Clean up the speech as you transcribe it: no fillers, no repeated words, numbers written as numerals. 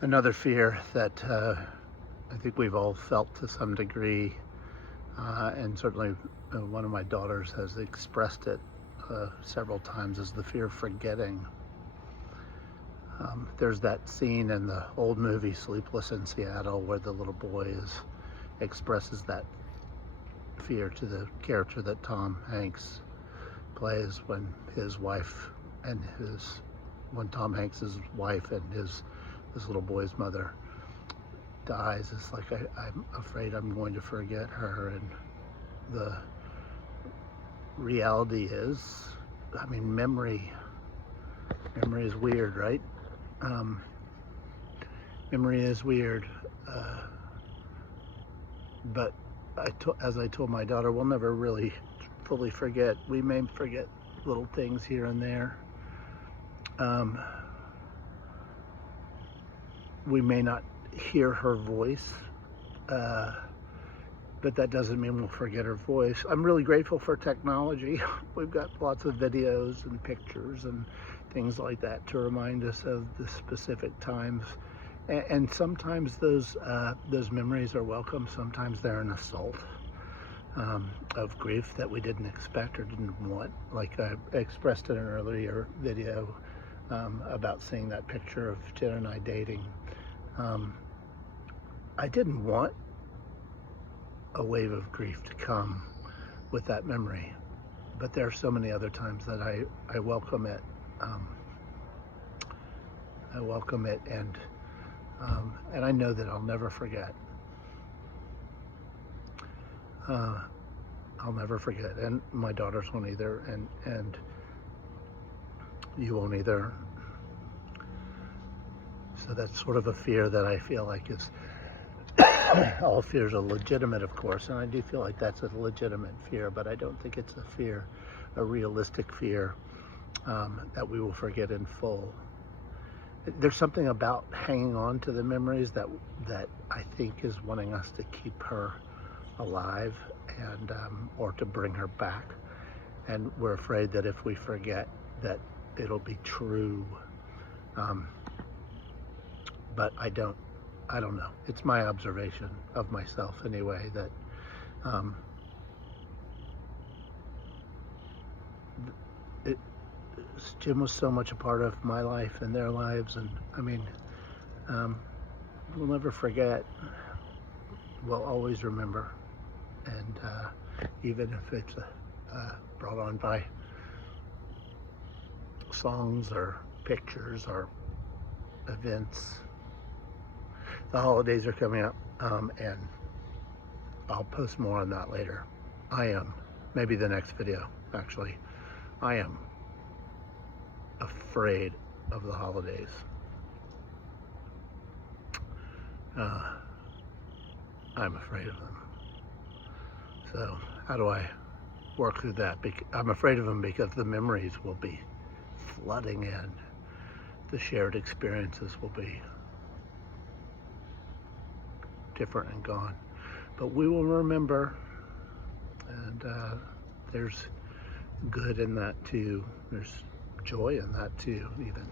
Another fear that I think we've all felt to some degree, and certainly one of my daughters has expressed it several times, is the fear of forgetting. There's that scene in the old movie Sleepless in Seattle where the little boy expresses that fear to the character that Tom Hanks plays when Tom Hanks's wife and this little boy's mother dies. It's like I'm afraid I'm going to forget her, and the reality is, I mean, memory is weird, right? Memory is weird, but as I told my daughter, we'll never really fully forget. We may forget little things here and there. We may not hear her voice, but that doesn't mean we'll forget her voice. I'm really grateful for technology. We've got lots of videos and pictures and things like that to remind us of the specific times. And sometimes those memories are welcome. Sometimes they're an assault of grief that we didn't expect or didn't want. Like I expressed in an earlier video about seeing that picture of Jen and I dating. I didn't want a wave of grief to come with that memory, but there are so many other times that I welcome it. I welcome it, and I know that I'll never forget. I'll never forget, and my daughters won't either, and you won't either. So that's sort of a fear that I feel like is all fears are legitimate, of course, and I do feel like that's a legitimate fear, but I don't think it's a realistic fear that we will forget in full. There's something about hanging on to the memories that I think is wanting us to keep her alive and or to bring her back, and we're afraid that if we forget that it'll be true. But I don't know. It's my observation of myself anyway that Jim was so much a part of my life and their lives, and I mean, we'll never forget. We'll always remember, and even if it's brought on by songs or pictures or events. The holidays are coming up, and I'll post more on that later. Maybe the next video, actually. I am afraid of the holidays. I'm afraid of them. So how do I work through that? I'm afraid of them because the memories will be flooding in. The shared experiences will be different and gone. But we will remember, and there's good in that too. There's joy in that too, even.